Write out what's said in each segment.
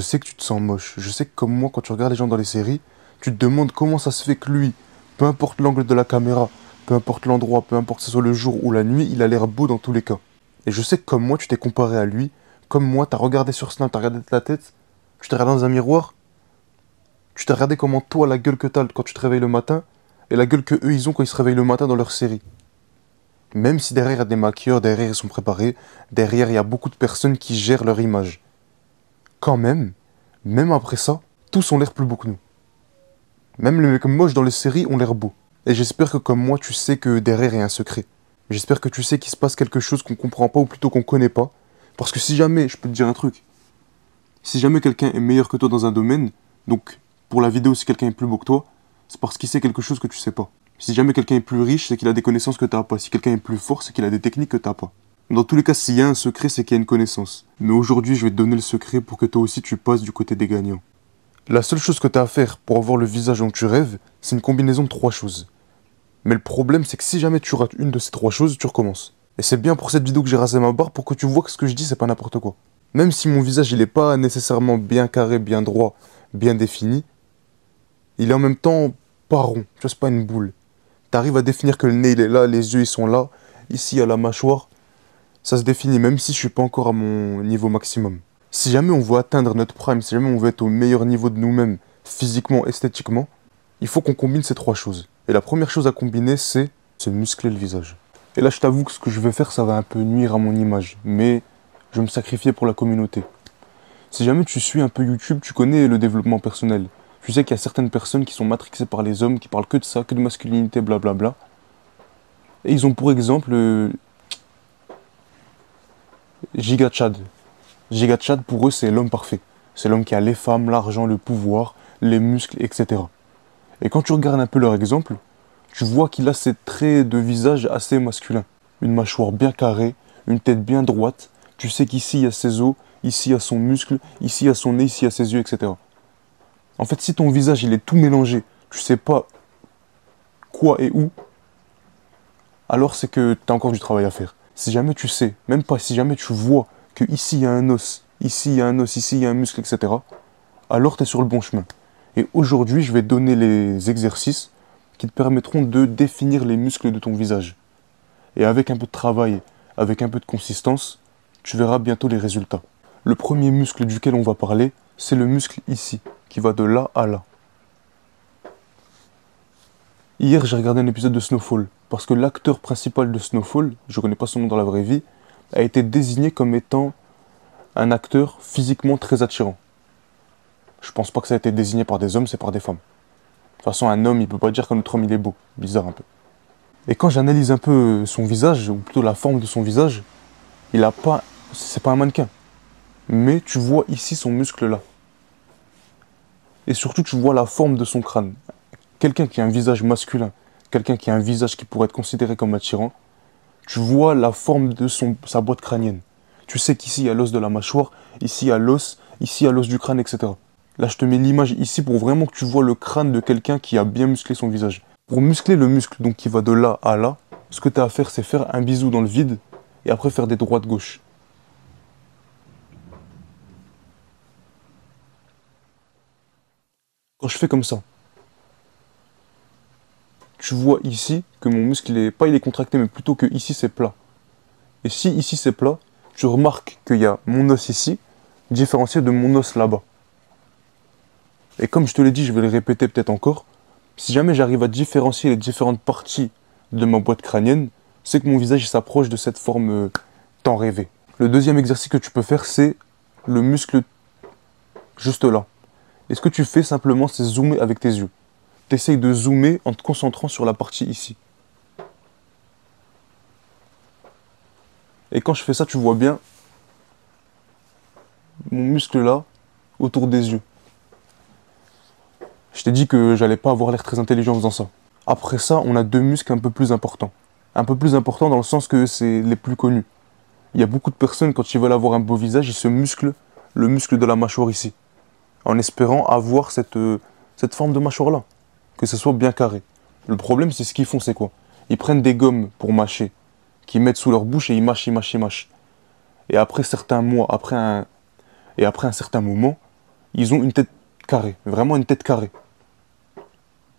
Je sais que tu te sens moche. Je sais que comme moi, quand tu regardes les gens dans les séries, tu te demandes comment ça se fait que lui, peu importe l'angle de la caméra, peu importe l'endroit, peu importe que ce soit le jour ou la nuit, il a l'air beau dans tous les cas. Et je sais que comme moi, tu t'es comparé à lui, comme moi, t'as regardé sur Snap, t'as regardé ta tête, tu t'es regardé dans un miroir, tu t'es regardé comment toi, la gueule que t'as quand tu te réveilles le matin, et la gueule que eux, ils ont quand ils se réveillent le matin dans leur série. Même si derrière il y a des maquilleurs, derrière ils sont préparés, derrière il y a beaucoup de personnes qui gèrent leur image. Quand même, même après ça, tous ont l'air plus beaux que nous. Même les mecs moches dans les séries ont l'air beaux. Et j'espère que comme moi, tu sais que derrière il y a un secret. J'espère que tu sais qu'il se passe quelque chose qu'on comprend pas ou plutôt qu'on connaît pas. Parce que si jamais, je peux te dire un truc, si jamais quelqu'un est meilleur que toi dans un domaine, donc pour la vidéo si quelqu'un est plus beau que toi, c'est parce qu'il sait quelque chose que tu sais pas. Si jamais quelqu'un est plus riche, c'est qu'il a des connaissances que t'as pas. Si quelqu'un est plus fort, c'est qu'il a des techniques que t'as pas. Dans tous les cas, s'il y a un secret, c'est qu'il y a une connaissance. Mais aujourd'hui, je vais te donner le secret pour que toi aussi tu passes du côté des gagnants. La seule chose que tu as à faire pour avoir le visage dont tu rêves, c'est une combinaison de trois choses. Mais le problème, c'est que si jamais tu rates une de ces trois choses, tu recommences. Et c'est bien pour cette vidéo que j'ai rasé ma barbe pour que tu vois que ce que je dis, c'est pas n'importe quoi. Même si mon visage, il est pas nécessairement bien carré, bien droit, bien défini, il est en même temps pas rond. Tu vois, c'est pas une boule. T'arrives à définir que le nez, il est là, les yeux, ils sont là. Ici, il y a la mâchoire. Ça se définit, même si je suis pas encore à mon niveau maximum. Si jamais on veut atteindre notre prime, si jamais on veut être au meilleur niveau de nous-mêmes, physiquement, esthétiquement, il faut qu'on combine ces trois choses. Et la première chose à combiner, c'est se muscler le visage. Et là, je t'avoue que ce que je vais faire, ça va un peu nuire à mon image, mais je vais me sacrifier pour la communauté. Si jamais tu suis un peu YouTube, tu connais le développement personnel. Tu sais qu'il y a certaines personnes qui sont matrixées par les hommes, qui parlent que de ça, que de masculinité, blablabla. Et ils ont pour exemple Giga Chad. Giga Chad, pour eux, c'est l'homme parfait. C'est l'homme qui a les femmes, l'argent, le pouvoir, les muscles, etc. Et quand tu regardes un peu leur exemple, tu vois qu'il a ces traits de visage assez masculins. Une mâchoire bien carrée, une tête bien droite. Tu sais qu'ici il y a ses os, ici il y a son muscle, ici il y a son nez, ici il y a ses yeux, etc. En fait, si ton visage il est tout mélangé, tu sais pas quoi et où, alors c'est que tu as encore du travail à faire. Si jamais tu sais, même pas si jamais tu vois que ici il y a un os, ici il y a un os, ici il y a un muscle, etc., alors tu es sur le bon chemin. Et aujourd'hui, je vais te donner les exercices qui te permettront de définir les muscles de ton visage. Et avec un peu de travail, avec un peu de consistance, tu verras bientôt les résultats. Le premier muscle duquel on va parler, c'est le muscle ici, qui va de là à là. Hier, j'ai regardé un épisode de Snowfall, parce que l'acteur principal de Snowfall, je ne connais pas son nom dans la vraie vie, a été désigné comme étant un acteur physiquement très attirant. Je pense pas que ça a été désigné par des hommes, c'est par des femmes. De toute façon, un homme, il peut pas dire qu'un autre homme, il est beau. Bizarre un peu. Et quand j'analyse un peu son visage, ou plutôt la forme de son visage, il a pas... C'est pas un mannequin. Mais tu vois ici son muscle là. Et surtout, tu vois la forme de son crâne. Quelqu'un qui a un visage masculin, quelqu'un qui a un visage qui pourrait être considéré comme attirant, tu vois la forme de sa boîte crânienne. Tu sais qu'ici, il y a l'os de la mâchoire, ici, il y a l'os, ici, il y a l'os du crâne, etc. Là, je te mets l'image ici pour vraiment que tu vois le crâne de quelqu'un qui a bien musclé son visage. Pour muscler le muscle, donc qui va de là à là, ce que tu as à faire, c'est faire un bisou dans le vide et après faire des droites-gauche. Quand je fais comme ça, tu vois ici que mon muscle, il est contracté, mais plutôt que ici, c'est plat. Et si ici, c'est plat, tu remarques qu'il y a mon os ici, différencié de mon os là-bas. Et comme je te l'ai dit, je vais le répéter peut-être encore, si jamais j'arrive à différencier les différentes parties de ma boîte crânienne, c'est que mon visage s'approche de cette forme tant rêvée. Le deuxième exercice que tu peux faire, c'est le muscle juste là. Et ce que tu fais simplement, c'est zoomer avec tes yeux. Tu essayes de zoomer en te concentrant sur la partie ici. Et quand je fais ça, tu vois bien mon muscle là, autour des yeux. Je t'ai dit que j'allais pas avoir l'air très intelligent en faisant ça. Après ça, on a deux muscles un peu plus importants. Un peu plus importants dans le sens que c'est les plus connus. Il y a beaucoup de personnes, quand ils veulent avoir un beau visage, ils se musclent le muscle de la mâchoire ici, en espérant avoir cette forme de mâchoire-là, que ce soit bien carré. Le problème, c'est ce qu'ils font, c'est quoi? Ils prennent des gommes pour mâcher, qu'ils mettent sous leur bouche et ils mâchent, ils mâchent, ils mâchent. Et après certains mois, et après un certain moment, ils ont une tête carrée, vraiment une tête carrée.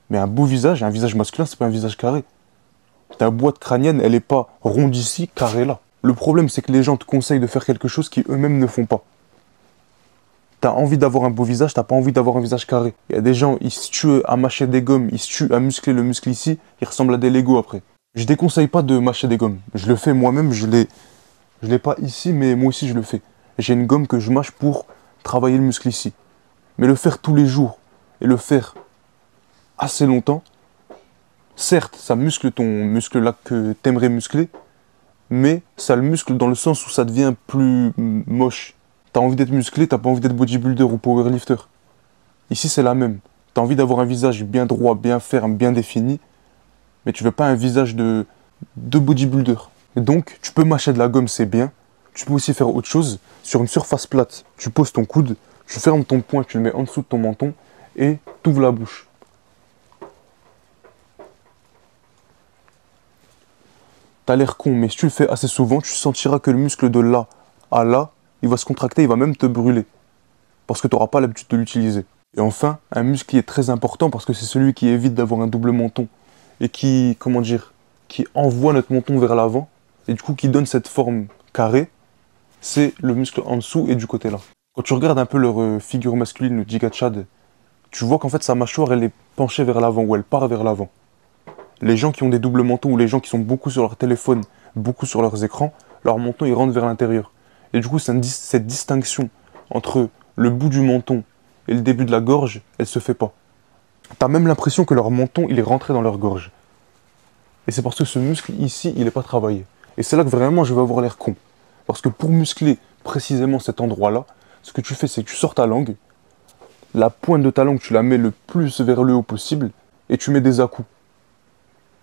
Mais un beau visage, un visage masculin, c'est pas un visage carré. Ta boîte crânienne, elle est pas ronde ici, carrée là. Le problème, c'est que les gens te conseillent de faire quelque chose qu'ils eux-mêmes ne font pas. T'as envie d'avoir un beau visage, t'as pas envie d'avoir un visage carré. Il y a des gens, ils se tuent à mâcher des gommes, ils se tuent à muscler le muscle ici, ils ressemblent à des Lego après. Je déconseille pas de mâcher des gommes. Je le fais moi-même, je l'ai pas ici, mais moi aussi je le fais. J'ai une gomme que je mâche pour travailler le muscle ici. Mais le faire tous les jours et le faire assez longtemps, certes, ça muscle ton muscle là que t'aimerais muscler, mais ça le muscle dans le sens où ça devient plus moche. T'as envie d'être musclé, t'as pas envie d'être bodybuilder ou powerlifter. Ici, c'est la même. T'as envie d'avoir un visage bien droit, bien ferme, bien défini, mais tu veux pas un visage de bodybuilder. Et donc, tu peux mâcher de la gomme, c'est bien. Tu peux aussi faire autre chose. Sur une surface plate, tu poses ton coude, tu fermes ton poing, tu le mets en dessous de ton menton et t'ouvres la bouche. T'as l'air con, mais si tu le fais assez souvent, tu sentiras que le muscle de là à là, il va se contracter, il va même te brûler. Parce que tu n'auras pas l'habitude de l'utiliser. Et enfin, un muscle qui est très important parce que c'est celui qui évite d'avoir un double menton et qui, comment dire, qui envoie notre menton vers l'avant et du coup qui donne cette forme carrée, c'est le muscle en dessous et du côté là. Quand tu regardes un peu leur figure masculine, le Giga Chad, tu vois qu'en fait sa mâchoire elle est penchée vers l'avant ou elle part vers l'avant. Les gens qui ont des doubles mentons ou les gens qui sont beaucoup sur leur téléphone, beaucoup sur leurs écrans, leur menton il rentre vers l'intérieur. Et du coup cette distinction entre le bout du menton et le début de la gorge, elle se fait pas. T'as même l'impression que leur menton il est rentré dans leur gorge. Et c'est parce que ce muscle ici il n'est pas travaillé. Et c'est là que vraiment je vais avoir l'air con. Parce que pour muscler précisément cet endroit-là, ce que tu fais c'est que tu sors ta langue, la pointe de ta langue tu la mets le plus vers le haut possible et tu mets des à-coups.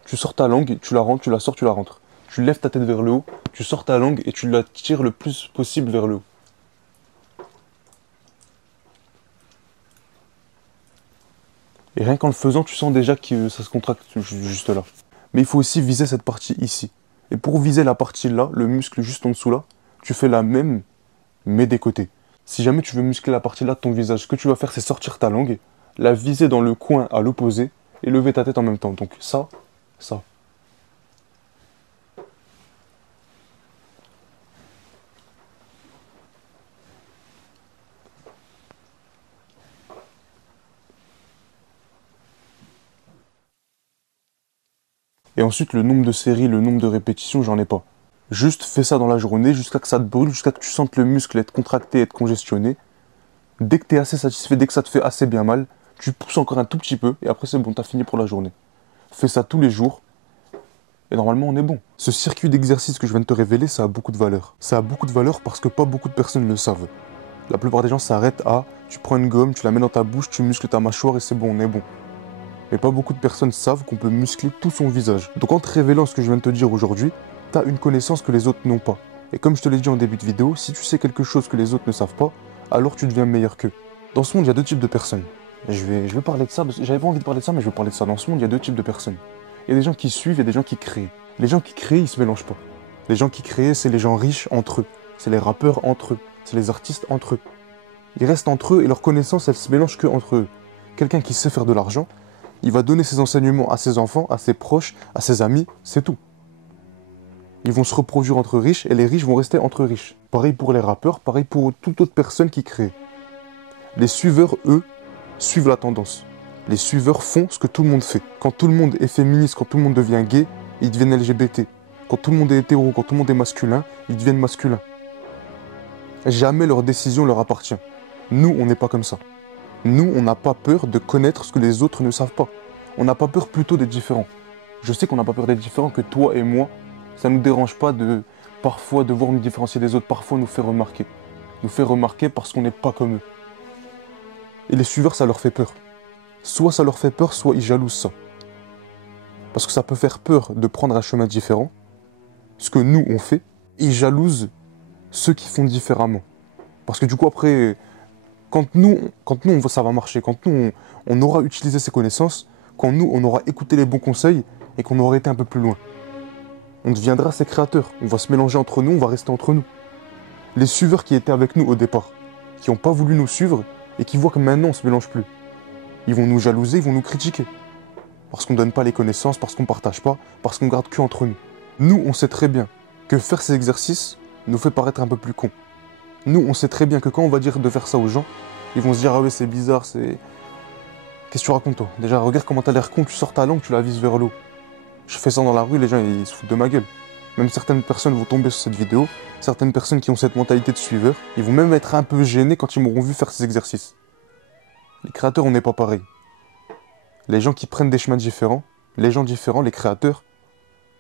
Tu sors ta langue, tu la rentres, tu la sors, tu la rentres. Tu lèves ta tête vers le haut, tu sors ta langue et tu la tires le plus possible vers le haut. Et rien qu'en le faisant, tu sens déjà que ça se contracte juste là. Mais il faut aussi viser cette partie ici. Et pour viser la partie là, le muscle juste en dessous là, tu fais la même, mais des côtés. Si jamais tu veux muscler la partie là de ton visage, ce que tu vas faire, c'est sortir ta langue, la viser dans le coin à l'opposé et lever ta tête en même temps. Donc ça, ça. Et ensuite, le nombre de séries, le nombre de répétitions, j'en ai pas. Juste fais ça dans la journée, jusqu'à que ça te brûle, jusqu'à que tu sentes le muscle être contracté, être congestionné. Dès que tu es assez satisfait, dès que ça te fait assez bien mal, tu pousses encore un tout petit peu, et après c'est bon, t'as fini pour la journée. Fais ça tous les jours, et normalement on est bon. Ce circuit d'exercice que je viens de te révéler, ça a beaucoup de valeur. Ça a beaucoup de valeur parce que pas beaucoup de personnes le savent. La plupart des gens s'arrêtent à, tu prends une gomme, tu la mets dans ta bouche, tu muscles ta mâchoire et c'est bon, on est bon. Mais pas beaucoup de personnes savent qu'on peut muscler tout son visage. Donc en te révélant ce que je viens de te dire aujourd'hui, t'as une connaissance que les autres n'ont pas. Et comme je te l'ai dit en début de vidéo, si tu sais quelque chose que les autres ne savent pas, alors tu deviens meilleur qu'eux. Dans ce monde, il y a deux types de personnes. Je vais parler de ça, parce que j'avais pas envie de parler de ça, mais je vais parler de ça. Dans ce monde, il y a deux types de personnes. Il y a des gens qui suivent et des gens qui créent. Les gens qui créent, ils se mélangent pas. Les gens qui créent, c'est les gens riches entre eux. C'est les rappeurs entre eux. C'est les artistes entre eux. Ils restent entre eux et leurs connaissances, elles se mélangent que entre eux. Quelqu'un qui sait faire de l'argent, il va donner ses enseignements à ses enfants, à ses proches, à ses amis, c'est tout. Ils vont se reproduire entre riches et les riches vont rester entre riches. Pareil pour les rappeurs, pareil pour toute autre personne qui crée. Les suiveurs, eux, suivent la tendance. Les suiveurs font ce que tout le monde fait. Quand tout le monde est féministe, quand tout le monde devient gay, ils deviennent LGBT. Quand tout le monde est hétéro, quand tout le monde est masculin, ils deviennent masculins. Jamais leur décision leur appartient. Nous, on n'est pas comme ça. Nous, on n'a pas peur de connaître ce que les autres ne savent pas. On n'a pas peur plutôt d'être différents. Je sais qu'on n'a pas peur d'être différents, que toi et moi, ça ne nous dérange pas de parfois devoir nous différencier des autres, parfois nous faire remarquer. Nous faire remarquer parce qu'on n'est pas comme eux. Et les suiveurs, ça leur fait peur. Soit ça leur fait peur, soit ils jalousent ça. Parce que ça peut faire peur de prendre un chemin différent, ce que nous on fait, et ils jalousent ceux qui font différemment. Parce que du coup après, quand nous ça va marcher, quand nous on aura utilisé ces connaissances, quand nous on aura écouté les bons conseils et qu'on aura été un peu plus loin, on deviendra ces créateurs. On va se mélanger entre nous, on va rester entre nous. Les suiveurs qui étaient avec nous au départ, qui n'ont pas voulu nous suivre, et qui voient que maintenant on se mélange plus. Ils vont nous jalouser, ils vont nous critiquer. Parce qu'on ne donne pas les connaissances, parce qu'on ne partage pas, parce qu'on garde que entre nous. Nous, on sait très bien que faire ces exercices nous fait paraître un peu plus cons. Nous, on sait très bien que quand on va dire de faire ça aux gens, ils vont se dire « Ah ouais, c'est bizarre, c'est... Qu'est-ce que tu racontes, toi? Déjà, regarde comment t'as l'air con, tu sors ta langue, tu la vises vers l'eau. Je fais ça dans la rue, les gens, ils se foutent de ma gueule. Même certaines personnes vont tomber sur cette vidéo, certaines personnes qui ont cette mentalité de suiveur, ils vont même être un peu gênés quand ils m'auront vu faire ces exercices. Les créateurs, on n'est pas pareil. Les gens qui prennent des chemins différents, les gens différents, les créateurs,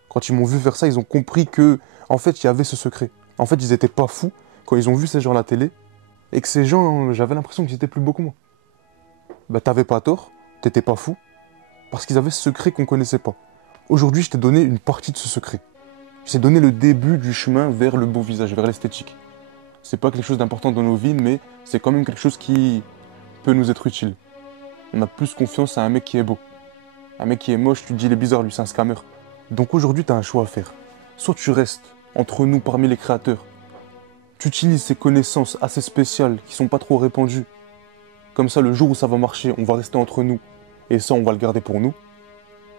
quand ils m'ont vu faire ça, ils ont compris que, en fait, il y avait ce secret. En fait, ils étaient pas fous quand ils ont vu ces gens à la télé, et que ces gens, j'avais l'impression qu'ils étaient plus beaux que moi. Bah, t'avais pas tort, t'étais pas fou, parce qu'ils avaient ce secret qu'on connaissait pas. Aujourd'hui, je t'ai donné une partie de ce secret. Je t'ai donné le début du chemin vers le beau visage, vers l'esthétique. C'est pas quelque chose d'important dans nos vies, mais c'est quand même quelque chose qui peut nous être utile. On a plus confiance à un mec qui est beau. Un mec qui est moche, tu te dis il est bizarre, lui c'est un scammer. Donc aujourd'hui, tu as un choix à faire. Soit tu restes entre nous parmi les créateurs, tu utilises ces connaissances assez spéciales qui sont pas trop répandues. Comme ça, le jour où ça va marcher, on va rester entre nous. Et ça, on va le garder pour nous.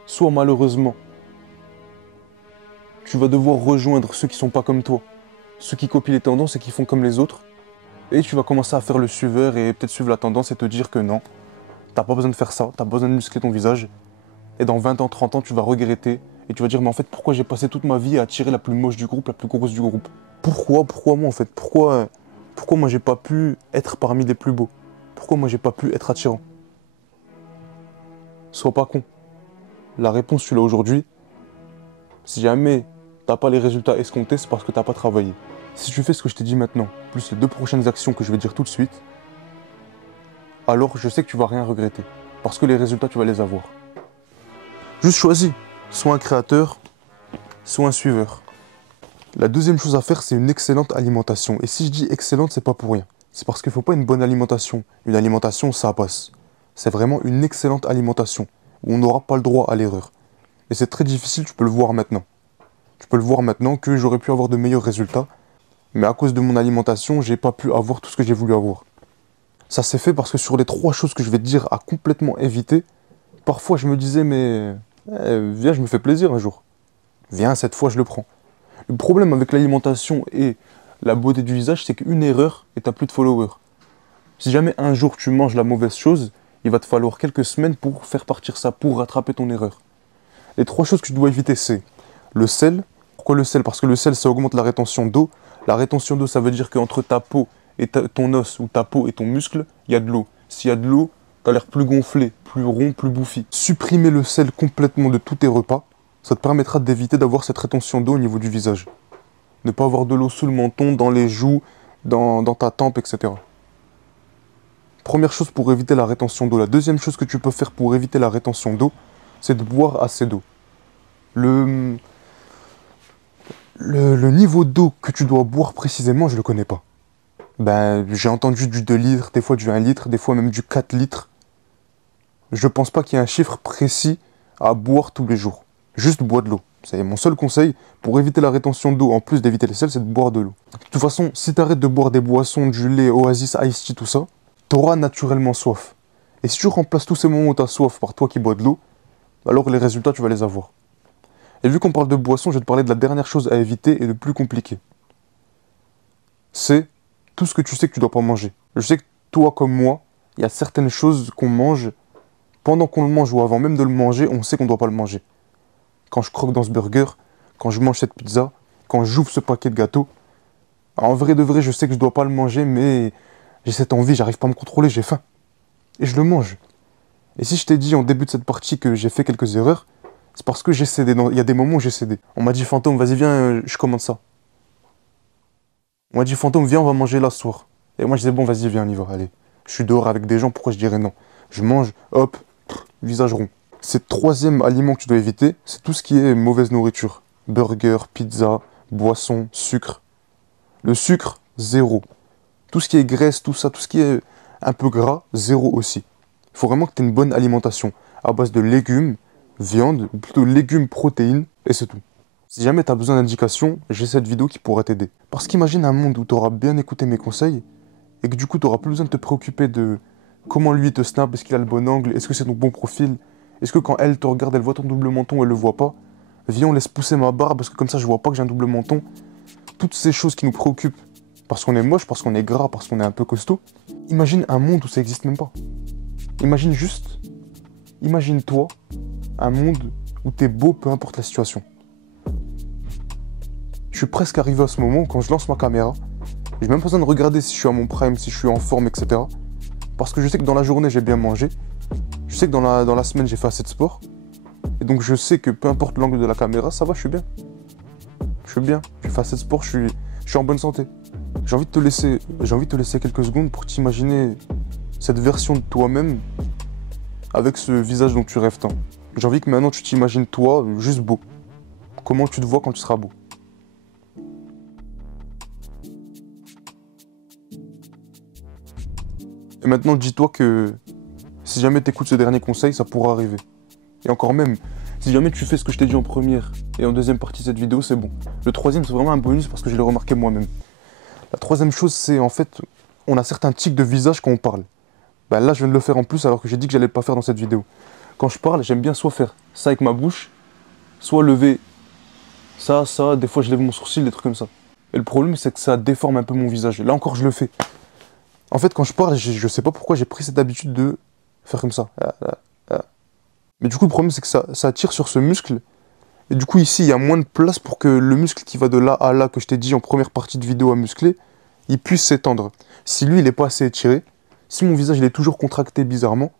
Soit malheureusement, tu vas devoir rejoindre ceux qui sont pas comme toi. Ceux qui copient les tendances et qui font comme les autres. Et tu vas commencer à faire le suiveur et peut-être suivre la tendance et te dire que non, t'as pas besoin de faire ça, t'as pas besoin de muscler ton visage. Et dans 20 ans, 30 ans, tu vas regretter. Et tu vas dire, mais en fait, pourquoi j'ai passé toute ma vie à attirer la plus moche du groupe, la plus grosse du groupe? Pourquoi moi en fait? Pourquoi moi j'ai pas pu être parmi les plus beaux? Pourquoi moi j'ai pas pu être attirant? Sois pas con. La réponse, tu l'as aujourd'hui. Si jamais t'as pas les résultats escomptés, c'est parce que t'as pas travaillé. Si tu fais ce que je t'ai dit maintenant, plus les 2 prochaines actions que je vais dire tout de suite, alors je sais que tu vas rien regretter. Parce que les résultats, tu vas les avoir. Juste choisis. Soit un créateur, soit un suiveur. La deuxième chose à faire, c'est une excellente alimentation. Et si je dis excellente, c'est pas pour rien. C'est parce qu'il ne faut pas une bonne alimentation. Une alimentation, ça passe. C'est vraiment une excellente alimentation, où on n'aura pas le droit à l'erreur. Et c'est très difficile, tu peux le voir maintenant. Tu peux le voir maintenant que j'aurais pu avoir de meilleurs résultats, mais à cause de mon alimentation, j'ai pas pu avoir tout ce que j'ai voulu avoir. Ça s'est fait parce que sur les 3 choses que je vais te dire à complètement éviter, parfois je me disais, mais viens, je me fais plaisir un jour. Viens, cette fois, je le prends. Le problème avec l'alimentation et la beauté du visage, c'est qu'une erreur et t'as plus de followers. Si jamais un jour tu manges la mauvaise chose, il va te falloir quelques semaines pour faire partir ça, pour rattraper ton erreur. Les 3 choses que tu dois éviter, c'est le sel. Pourquoi le sel? Parce que le sel, ça augmente la rétention d'eau. La rétention d'eau, ça veut dire qu'entre ta peau et ton os, ou ta peau et ton muscle, il y a de l'eau. S'il y a de l'eau, t'as l'air plus gonflé, plus rond, plus bouffi. Supprimer le sel complètement de tous tes repas, ça te permettra d'éviter d'avoir cette rétention d'eau au niveau du visage. Ne pas avoir de l'eau sous le menton, dans les joues, dans ta tempe, etc. Première chose pour éviter la rétention d'eau. La deuxième chose que tu peux faire pour éviter la rétention d'eau, c'est de boire assez d'eau. Le niveau d'eau que tu dois boire précisément, je ne le connais pas. Ben, j'ai entendu du 2 litres, des fois du 1 litre, des fois même du 4 litres. Je ne pense pas qu'il y ait un chiffre précis à boire tous les jours. Juste bois de l'eau. C'est mon seul conseil pour éviter la rétention d'eau, en plus d'éviter les sels, c'est de boire de l'eau. De toute façon, si tu arrêtes de boire des boissons, du lait, Oasis, Ice Tea, tout ça, tu auras naturellement soif. Et si tu remplaces tous ces moments où tu as soif par toi qui bois de l'eau, alors les résultats, tu vas les avoir. Et vu qu'on parle de boissons, je vais te parler de la dernière chose à éviter et le plus compliqué. C'est tout ce que tu sais que tu ne dois pas manger. Je sais que toi comme moi, il y a certaines choses qu'on mange, pendant qu'on le mange ou avant même de le manger, on sait qu'on ne doit pas le manger. Quand je croque dans ce burger, quand je mange cette pizza, quand j'ouvre ce paquet de gâteaux, en vrai de vrai, je sais que je ne dois pas le manger, mais j'ai cette envie, j'arrive pas à me contrôler, j'ai faim. Et je le mange. Et si je t'ai dit en début de cette partie que j'ai fait quelques erreurs, c'est parce que j'ai cédé. Il y a des moments où j'ai cédé. On m'a dit, Fantôme, vas-y, viens, je commande ça. On m'a dit, Fantôme, viens, on va manger là ce soir. Et moi, je disais, bon, vas-y, viens, on y va, allez. Je suis dehors avec des gens, pourquoi je dirais non? Je mange, hop, visage rond. C'est le 3e aliment que tu dois éviter, c'est tout ce qui est mauvaise nourriture. Burger, pizza, boisson, sucre. Le sucre, zéro. Tout ce qui est graisse, tout ça, tout ce qui est un peu gras, zéro aussi. Il faut vraiment que tu aies une bonne alimentation à base de légumes, viande, ou plutôt légumes, protéines, et c'est tout. Si jamais tu as besoin d'indications, j'ai cette vidéo qui pourra t'aider. Parce qu'imagine un monde où tu auras bien écouté mes conseils, et que du coup, tu n'auras plus besoin de te préoccuper de comment lui te snap, est-ce qu'il a le bon angle, est-ce que c'est ton bon profil, est-ce que quand elle te regarde, elle voit ton double menton, elle le voit pas. Viens, on laisse pousser ma barbe parce que comme ça, je vois pas que j'ai un double menton. Toutes ces choses qui nous préoccupent parce qu'on est moche, parce qu'on est gras, parce qu'on est un peu costaud. Imagine un monde où ça n'existe même pas. Imagine juste, imagine-toi un monde où t'es beau peu importe la situation. Je suis presque arrivé à ce moment où quand je lance ma caméra, j'ai même pas besoin de regarder si je suis à mon prime, si je suis en forme, etc. Parce que je sais que dans la journée j'ai bien mangé, je sais que dans la semaine j'ai fait assez de sport, et donc je sais que peu importe l'angle de la caméra, ça va, je suis bien. Je suis bien, je fais assez de sport, je suis en bonne santé. J'ai envie de te laisser quelques secondes pour t'imaginer cette version de toi-même avec ce visage dont tu rêves tant. J'ai envie que maintenant tu t'imagines toi juste beau. Comment tu te vois quand tu seras beau. Et maintenant dis-toi que si jamais tu écoutes ce dernier conseil, ça pourra arriver. Et encore même, si jamais tu fais ce que je t'ai dit en première et en deuxième partie de cette vidéo, c'est bon. Le troisième, c'est vraiment un bonus parce que je l'ai remarqué moi-même. La troisième chose, c'est en fait, on a certains tics de visage quand on parle. Ben là, je viens de le faire en plus alors que j'ai dit que j'allais pas faire dans cette vidéo. Quand je parle, j'aime bien soit faire ça avec ma bouche, soit lever ça, des fois je lève mon sourcil, des trucs comme ça. Et le problème, c'est que ça déforme un peu mon visage. Là encore, je le fais. En fait, quand je parle, je sais pas pourquoi j'ai pris cette habitude de faire comme ça. Mais du coup, le problème, c'est que ça tire sur ce muscle. Et du coup, ici, il y a moins de place pour que le muscle qui va de là à là, que je t'ai dit en première partie de vidéo à muscler, il puisse s'étendre. Si lui, il n'est pas assez étiré, si mon visage, il est toujours contracté bizarrement,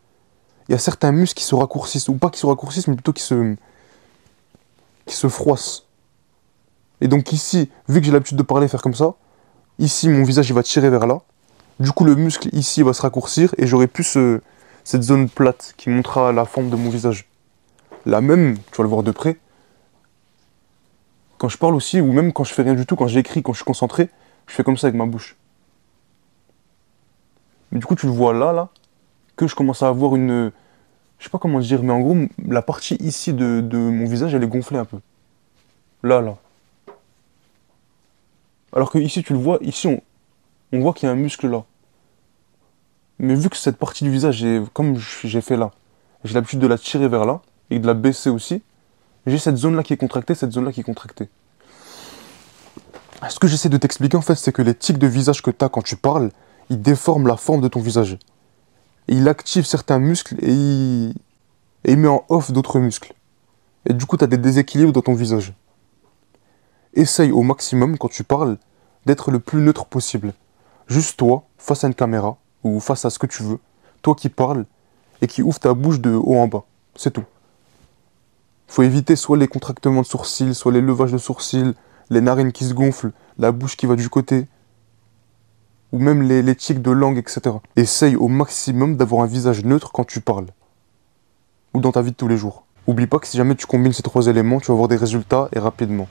il y a certains muscles qui se raccourcissent, ou pas qui se raccourcissent, mais plutôt qui se froissent. Et donc ici, vu que j'ai l'habitude de parler et faire comme ça, ici, mon visage, il va tirer vers là. Du coup, le muscle ici va se raccourcir et j'aurai plus cette zone plate qui montrera la forme de mon visage. Là même, tu vas le voir de près, quand je parle aussi, ou même quand je fais rien du tout, quand j'écris, quand je suis concentré, je fais comme ça avec ma bouche. Mais du coup, tu le vois là, que je commence à avoir une... Je sais pas comment dire, mais en gros, la partie ici de mon visage, elle est gonflée un peu. Là. Alors que ici, tu le vois, ici, on voit qu'il y a un muscle là. Mais vu que cette partie du visage, comme j'ai fait là, j'ai l'habitude de la tirer vers là, et de la baisser aussi, j'ai cette zone-là qui est contractée, cette zone-là qui est contractée. Ce que j'essaie de t'expliquer en fait, c'est que les tics de visage que tu as quand tu parles, ils déforment la forme de ton visage. Et il active certains muscles et il met en off d'autres muscles. Et du coup, tu as des déséquilibres dans ton visage. Essaye au maximum, quand tu parles, d'être le plus neutre possible. Juste toi, face à une caméra, ou face à ce que tu veux, toi qui parles, et qui ouvre ta bouche de haut en bas. C'est tout. Faut éviter soit les contractements de sourcils, soit les levages de sourcils, les narines qui se gonflent, la bouche qui va du côté, ou même les tics de langue, etc. Essaye au maximum d'avoir un visage neutre quand tu parles, ou dans ta vie de tous les jours. Oublie pas que si jamais tu combines ces trois éléments, tu vas avoir des résultats et rapidement.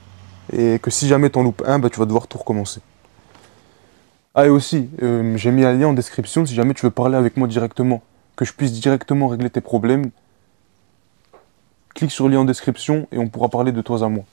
Et que si jamais t'en loupes un, bah, tu vas devoir tout recommencer. Ah et aussi, j'ai mis un lien en description si jamais tu veux parler avec moi directement, que je puisse directement régler tes problèmes. Clique sur le lien en description et on pourra parler de toi à moi.